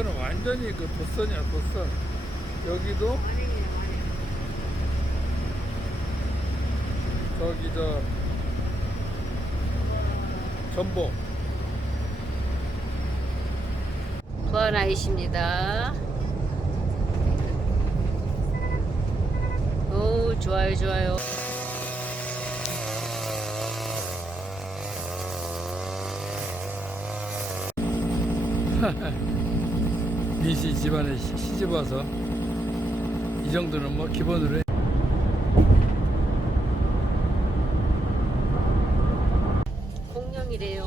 이거는 완전히 그 도선이야 도선. 여기도 저기 저 전복. 부안 아이십니다. 오, 좋아요, 좋아요. 미시 집안에 시- 시집 와서 이 정도는 뭐 기본으로 해. 공룡이래요.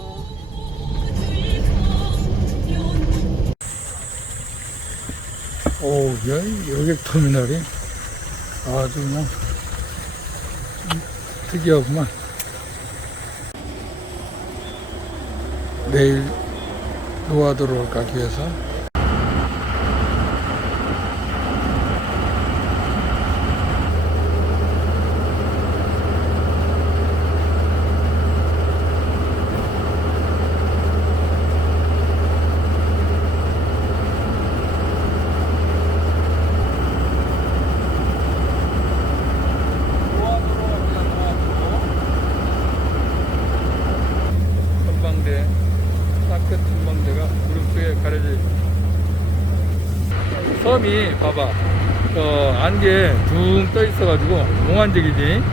오, 여기 여객 터미널이 아주 좀 특이하구만. 내일 노아도로 가기 위해서 전망대, 땅끝 속에 가려져. 섬이 봐봐, 어, 안개 둥떠 있어가지고 몽환적이지.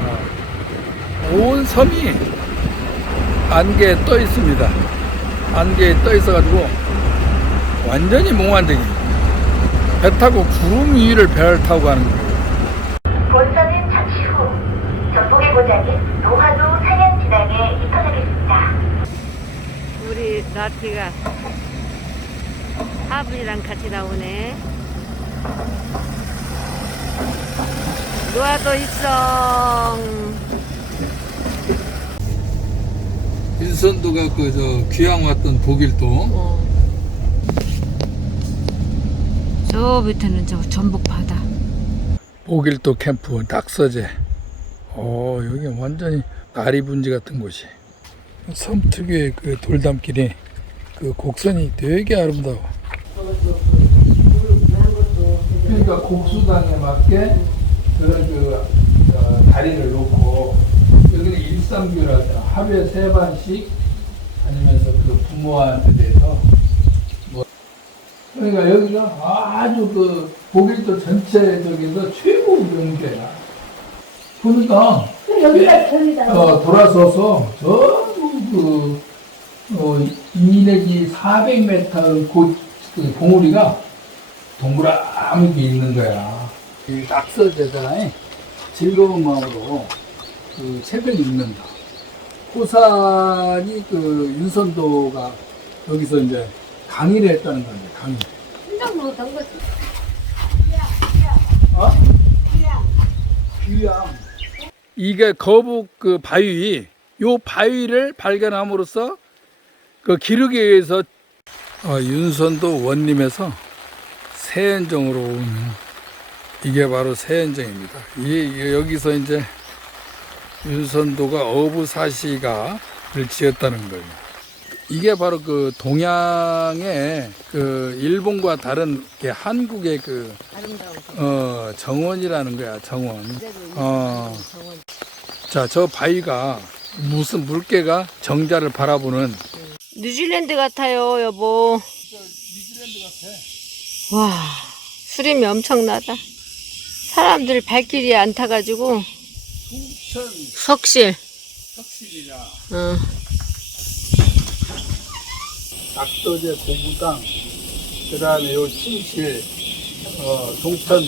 어, 온 섬이 안개에 떠 있습니다. 안개에 떠 있어가지고 완전히 몽환적이지. 배 타고 구름 위를 배를 타고 가는 거예요. 본선은 잠시 후 전북의 고장인 노화도 산양 진앙에 입항하겠습니다. 나티가 화분이랑 같이 나오네. 노아도 있어. 윤선도가 그저 귀향 왔던 독일도 어. 저 밑에는 저 전복 바다. 보길도 캠프 낙서제. 어 여기 완전히 나리분지 같은 곳이. 섬 특유의 그 돌담길이 그 곡선이 되게 아름다워. 그러니까 곡수당에 맞게 그런 그 어, 다리를 놓고 여기는 일상교라서 하루에 세 번씩 다니면서 그 부모한테 대해서 뭐 그러니까 여기가 아주 그 보길도 전체적에서 최고 명소야. 보니까 여기가 편이다. 어, 돌아서서 전부 그 어, 2 내지 400m 곳, 그 봉우리가 동그라하게 있는 거야. 이 낙서제자에 즐거운 마음으로 그 책을 읽는다. 호산이 그 윤선도가 여기서 이제 강의를 했다는 건데, 강의. 신장 못한 거지. 어? 귀양. 이게 거북 그 바위, 요 바위를 발견함으로써 그 기르기 위해서 어, 윤선도 원림에서 세현정으로 오는 이게 바로 세현정입니다. 이 여기서 이제 윤선도가 어부사시가를 지었다는 거예요. 이게 바로 그 동양의 그 일본과 다른 게 한국의 그 어, 정원이라는 거야, 정원. 어. 정원. 자, 저 바위가 무슨 물개가 정자를 바라보는 뉴질랜드 같아요, 여보. 뉴질랜드 같아. 와, 수림이 엄청나다. 사람들 발길이 안 타가지고 풍천 석실. 석실이냐, 어. 낙도제 고구당, 그 다음에 요 침실, 어, 동천,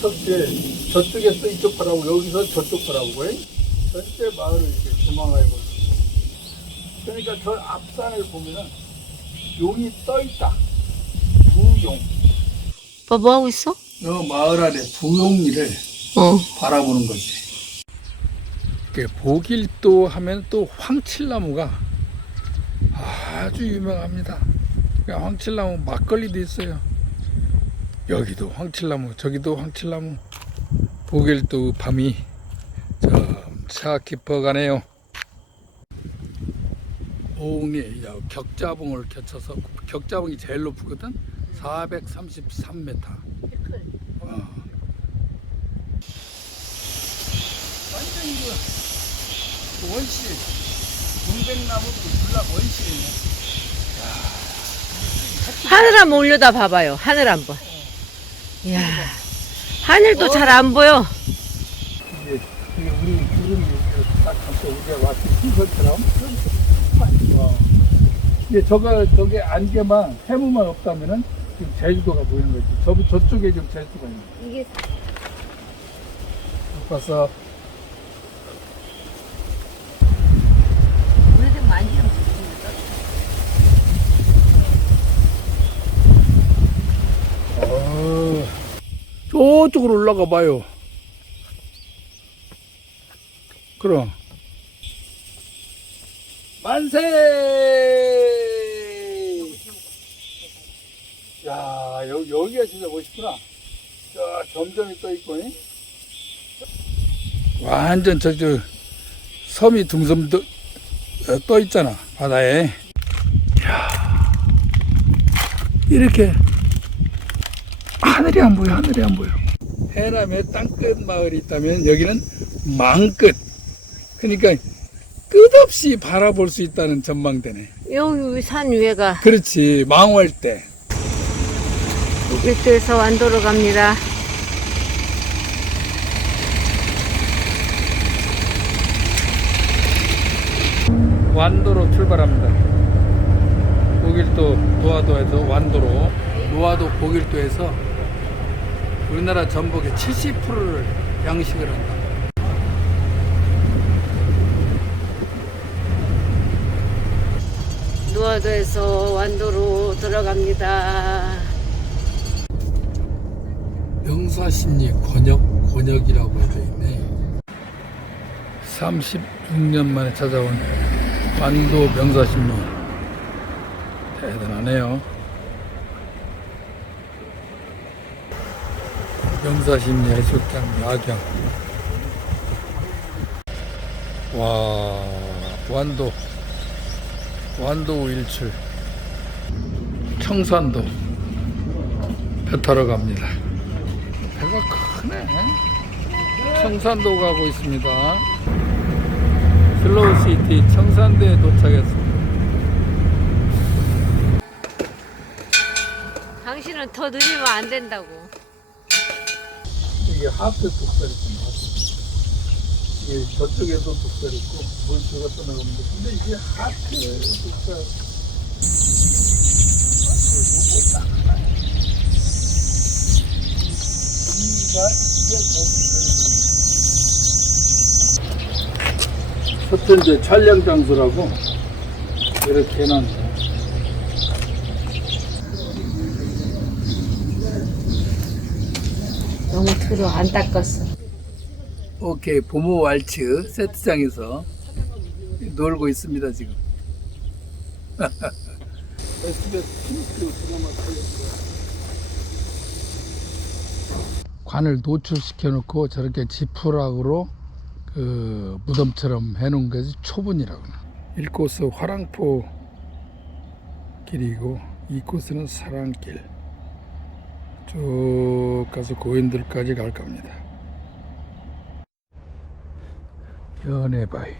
석실, 저쪽에서 이쪽 바라보고, 여기서 저쪽 잉? 전체 마을을 이렇게 조망하고. 그러니까 저 앞산을 보면은 용이 떠 있다. 부용. 오빠 뭐 하고 있어? 요 마을 안에 부용리를 어. 바라보는 거지. 그 보길도 하면 또 황칠나무가 아주 유명합니다. 그 황칠나무 막걸리도 있어요. 여기도 황칠나무, 저기도 황칠나무. 보길도 밤이 점차 깊어가네요. 봉이 야, 격자봉을 겹쳐서 격자봉이 제일 높거든 433m 어. 완전히 그 원시 동백나무 그 군락 원시이네 하늘 한번 올려다 봐봐요. 하늘 한번. 이야, 하늘도 잘 안 보여. 이게 우리 구름이 딱 감고 우리가 왔을 신선처럼 어. 이게 저거 저게 안개만 해무만 없다면은 지금 제주도가 보이는 거지. 저 저쪽에 지금 제주도가 있는. 이게 봤어. 오래된 많이 어. 저쪽으로 올라가 봐요. 그럼. 만세! 야, 여기, 여기가 진짜 멋있구나. 저, 점점이 떠 있고, 잉? 완전 저, 저, 섬이 둥섬 떠, 어, 떠 있잖아, 바다에. 야 이렇게 하늘이 안 보여, 하늘이 안 보여. 해남에 땅끝 마을이 있다면 여기는 망끝. 그러니까 끝없이 바라볼 수 있다는 전망대네. 여기 산 위에가 그렇지, 망월 때. 일도에서 완도로 갑니다. 완도로 출발합니다. 고길도 노화도에서 완도로 노화도 고길도에서 우리나라 전복의 70%를 양식을 한다. 노화도에서 완도로 들어갑니다. 명사심리 권역 권역이라고 되어 있네. 36년 만에 찾아온 완도 명사심리 대단하네요. 명사심리 해수욕장 야경. 와 완도 완도 일출 청산도 배 타러 갑니다. 배가 크네. 청산도 가고 있습니다. 슬로우시티 청산도에 도착했습니다. 당신은 더 느리면 안 된다고. 이게 하트 독설 있습니다. 이게 저쪽에도 독설 있고 물 저것도 나오는데 근데 이게 하트 독설 첫 번째 촬영 장소라고 이렇게 해놨네. 너무 들어 안 닦았어. 오케이 부모 왈츠 세트장에서 놀고 있습니다 지금. 관을 노출시켜 놓고 저렇게 지푸락으로 그 무덤처럼 해 놓은 것이 초분이라고. 이 코스 화랑포 길이고 이 코스는 사랑길. 쭉 가서 고인들까지 갈 겁니다. 연애바위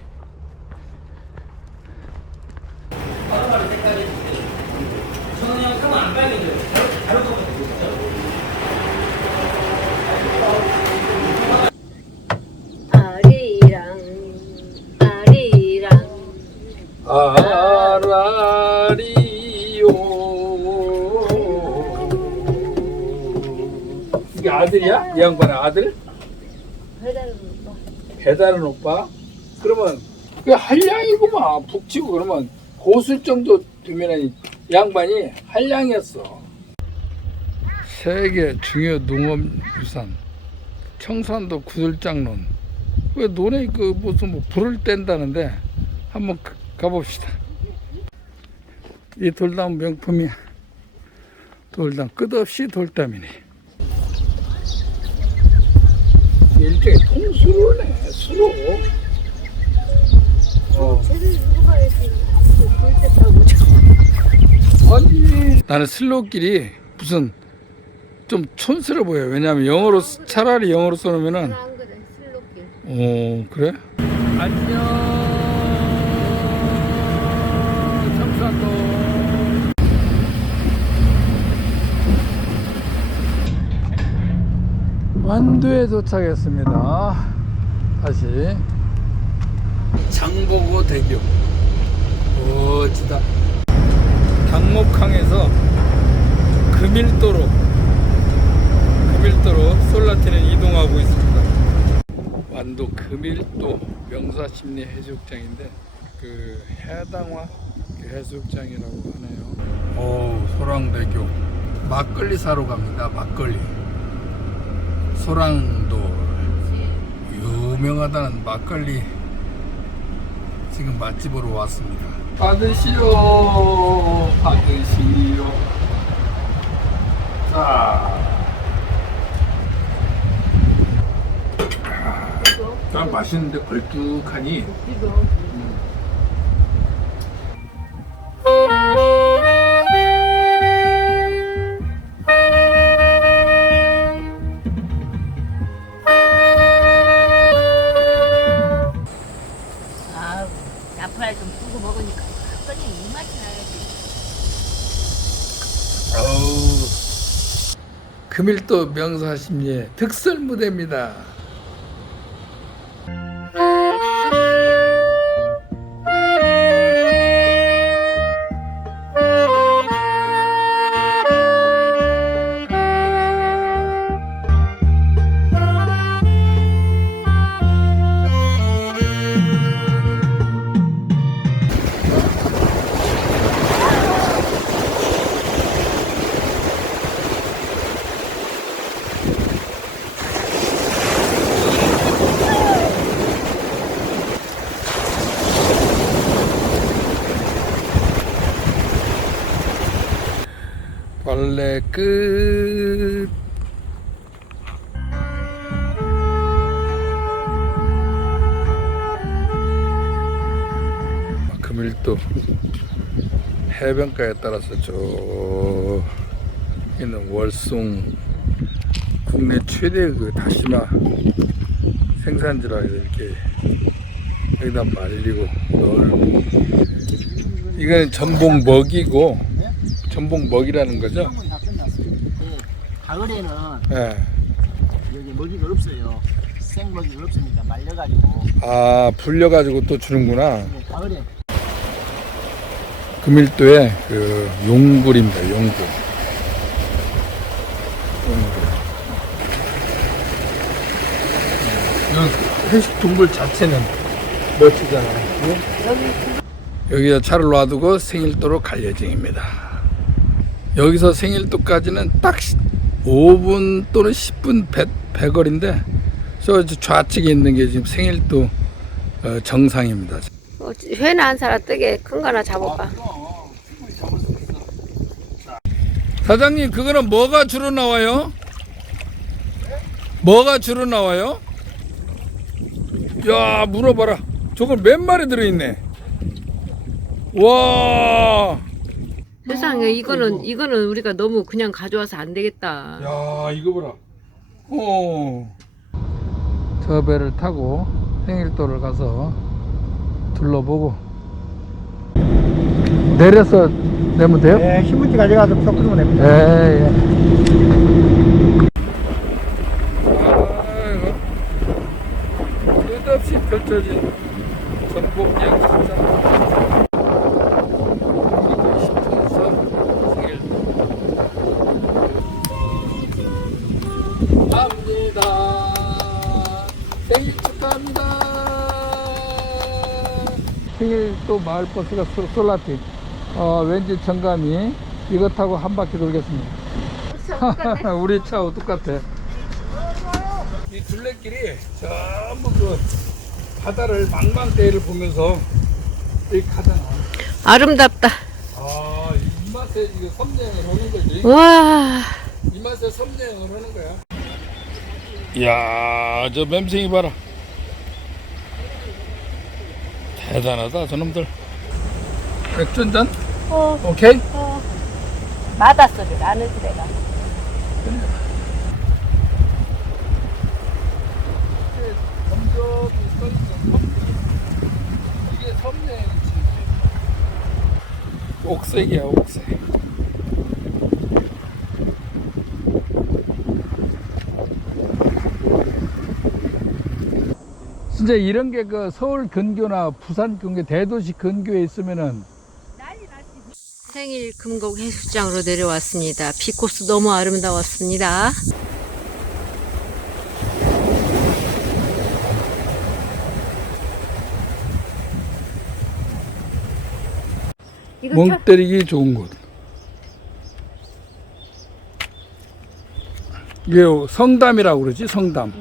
아리랑 아리랑 아라리요 이게 아들이야? 이 양반의 아들? 배다른 오빠? 그러면 그 한량이구만 북치고 그러면 고술 정도 되면 양반이 한량이었어 세계 중요 농업유산 청산도 구슬장론 왜 논에 그 무슨 뭐 불을 뗀다는데 한번 가- 가봅시다 이 돌담 명품이야 돌담 끝없이 돌담이네 일종의 통수로네 수로 어. 아니 나는 슬로우길이 무슨 좀 촌스러워 보여. 왜냐하면 영어로 쓰- 차라리 영어로 써놓으면은. 어 그래? 안녕 청산도 완도에 도착했습니다. 다시. 장보고 대교. 멋지다. 당목항에서 금일도로 금일도로 솔라티는 이동하고 있습니다. 완도 금일도 명사심리 해수욕장인데 그 해당화 그 해수욕장이라고 하네요. 오 소랑대교. 막걸리 사러 갑니다. 막걸리 소랑도 유명하다는 막걸리 지금 맛집으로 왔습니다. 받으시오 받으시오 자. 아, 맛있는데 걸쭉하니 금일도 명사심리의 특설 무대입니다. 해변가에 따라서 저 있는 월송 국내 최대 그 다시마 생산지라 이렇게 여기다 말리고 널고 이거는 전복 먹이고 전복 먹이라는 거죠? 가을에는 예. 여기 먹이가 없어요. 생먹이가 없으니까 말려가지고 아 불려가지고 또 주는구나. 예, 가을에 금일도의 그 용굴입니다. 용굴. 이 회식 동굴 자체는 멋지잖아요. 여기다 차를 놔두고 생일도로 갈 예정입니다. 여기서 생일도까지는 딱 5분 또는 10분 배, 배거리인데 저 좌측에 있는 게 지금 생일도 어, 정상입니다. 어, 회나 한 사람 뜨게 큰 거나 잡아봐. 사장님 그거는 뭐가 주로 나와요? 뭐가 주로 나와요? 야 물어봐라 저건 몇 마리 들어있네 와 세상에 이거는 이거 는 우리가 너무 그냥 가져와서 안 되겠다. 야 이거 봐라 어. 저 배를 타고 생일도를 가서 둘러보고 내려서 내면 돼요? 네, 신문지 가져가서 표 끊으면 됩니다. 예, 예. 아이고, 끝없이 펼쳐진 전복양 식사. 마을버스가 솔- 솔라티. 어, 왠지 정감이 이거 타고 한 바퀴 돌겠습니다. 우리 차하고 똑같아. 이 둘레길이 전부 그 바다를 망망대해를 보면서 이렇게 가잖아. 아름답다. 아, 이 맛에 이게 섬여행을 하는 거지. 와. 이 맛에 섬여행을 하는 거야. 이야, 저 맴생이 봐라. 대단하다, 저놈들. 한 잔? 오케이? 마다 소리를 안 해도 내가. 옥색이야, 옥색. 진짜 이런 게 그 서울 근교나 부산 근교, 대도시 근교에 있으면은 생일 금곡 해수장으로 내려왔습니다. 비코스 너무 아름다웠습니다. 멍 때리기 좋은 곳. 이게 성담이라고 그러지, 성담.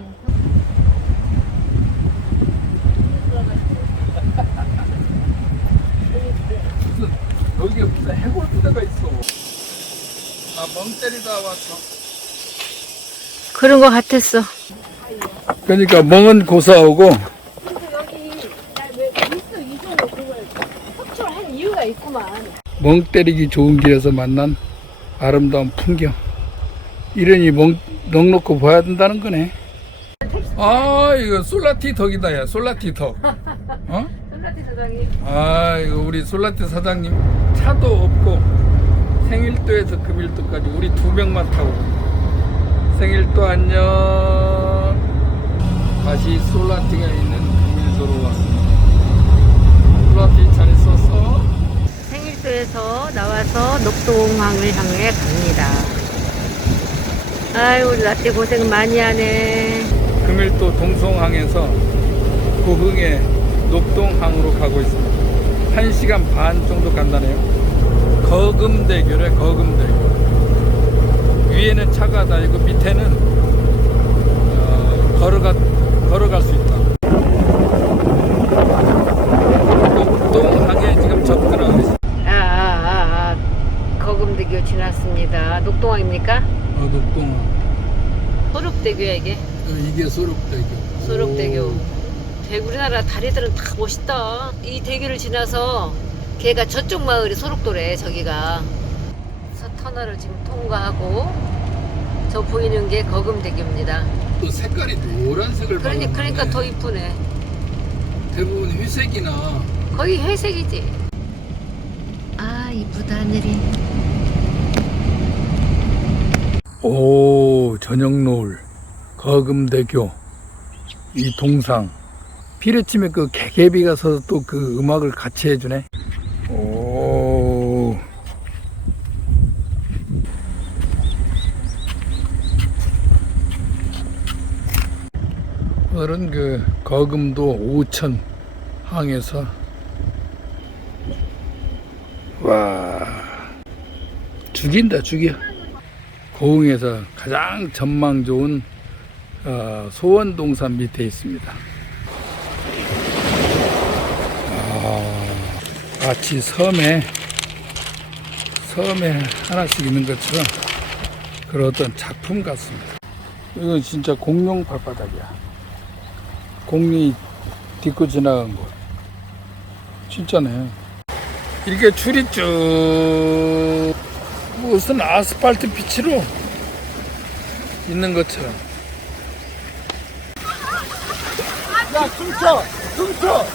무슨, 여기에 무슨 해골 부대가 있어. 아, 멍 때리다 왔어. 그런 것 같았어. 그러니까 멍은 고사하고, 멍 때리기 좋은 길에서 만난 아름다운 풍경. 이러니 멍, 넉넉히 봐야 된다는 거네. 아, 이거 솔라티 덕이다, 야. 솔라티 덕. 어? 아, 이거 우리 솔라티 사장님 차도 없고 생일도에서 금일도까지 우리 두 명만 타고 생일도 안녕. 다시 솔라티가 있는 금일도로 왔습니다. 솔라티 잘 있었어? 생일도에서 나와서 녹동항을 향해 갑니다. 아유, 우리 라떼 고생 많이 하네. 금일도 동성항에서 고흥의 녹동항으로 가고 있습니다. 1시간 반 정도 간다네요. 거금대교래 거금대교. 위에는 차가 다니고 밑에는 어, 걸어가, 걸어갈 수 있다. 녹동항에 지금 접근하고 있습니다. 아, 아, 아, 아. 거금대교 지났습니다. 녹동항입니까? 어, 녹동항. 소록대교야, 이게. 어, 이게 소록대교. 소록대교. 대- 우리나라 다리들은 다 멋있다. 이 대교를 지나서 걔가 저쪽 마을이 소록도래, 저기가. 그래서 터널을 지금 통과하고 저 보이는 게 거금대교입니다. 또 색깔이 노란색을 그러니, 그러니까 더 이쁘네. 대부분 회색이나 거의 회색이지. 아, 이쁘다, 하늘이. 오 저녁 노을 거금대교 이 동상 피레침에 그 개개비가 서서 또 그 음악을 같이 해주네 오. 오늘은 그 거금도 오천 항에서. 와. 죽인다 죽여. 고흥에서 가장 전망 좋은 어, 소원동산 밑에 있습니다. 아, 마치 섬에 섬에 하나씩 있는 것처럼 그런 어떤 작품 같습니다. 이건 진짜 공룡 발바닥이야. 공룡이 딛고 지나간 곳. 진짜네. 이렇게 줄이 쭉 무슨 아스팔트 빛으로 있는 것처럼. 야 춤춰 춤춰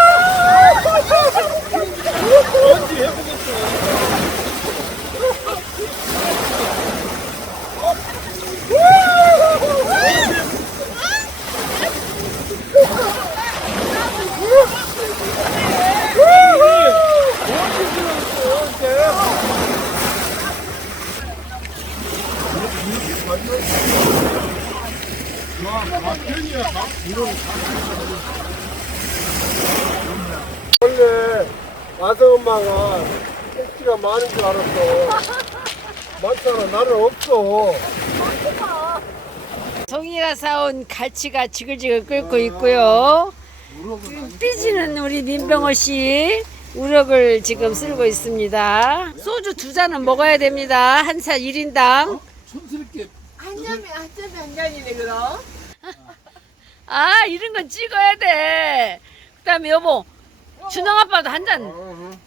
원래 와서 엄마가 택시가 많은 줄 알았어 많잖아 나는 없어 송이가 사온 갈치가 지글지글 끓고 있고요. 지금 삐지는 우리 민병호 씨 우럭을 지금 쓸고 있습니다. 소주 두 잔은 먹어야 됩니다. 한 살 1인당. 촌스럽게 점에 한 점에 한 잔이네 그럼. 아 이런 건 찍어야 돼. 그다음에 여보 준영 아빠도 한 잔.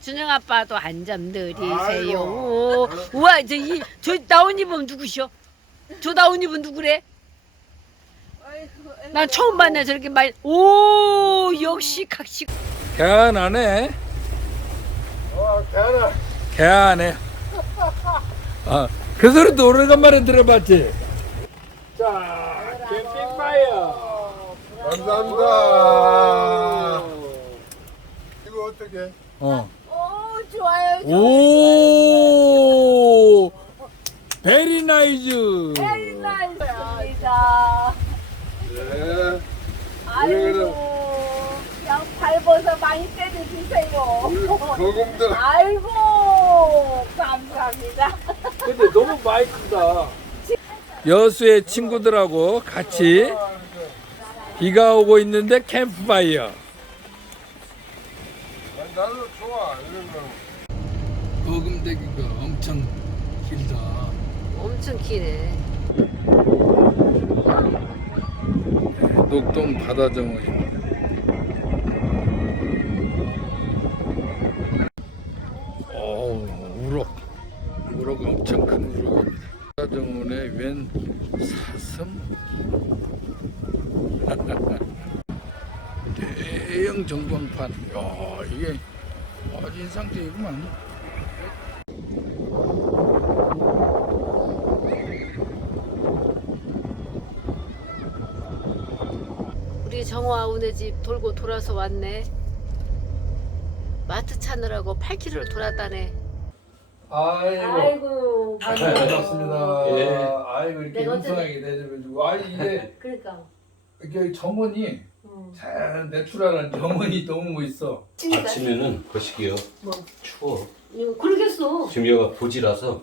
준영 아빠도 한 잔 드리세요. 아이고. 우와 저이저 나온 이분 누구시오? 저 나온 이분 누구래? 난 처음 봤네 저렇게 말. 오 역시 각시. 개안하네. 어, 대하나. 개안해. 아, 그 소리도 오래간만에 들어봤지? 자, 캠핑파이어. 감사합니다. 어떻게? 어. 오 좋아요. 오! 베리 나이즈. 감사합니다. 네. 아이고 그냥 밟아서 많이 때려주세요. 거금들. 아이고 감사합니다. 근데 너무 많이 크다. 여수의 친구들하고 같이 비가 오고 있는데 캠프파이어. 나도 좋아. 이런 거. 거금대기가 엄청 길다. 엄청 기네. 녹동 바다정원입니다. 상태이구만. 우리 정화 우네 집 돌고 돌아서 왔네. 마트 찾느라고 8km를 돌았다네. 아이고. 아이고 반갑습니다. 예. 아이고 이렇게 내가 음성하게 대접해주고, 아 이게 그러니까. 이게 점원이 잘 내추럴한 점원이 너무 멋있어. 아침에는 거시기요. 뭐? 추워. 이거 그러겠어. 지금 여기가 부지라서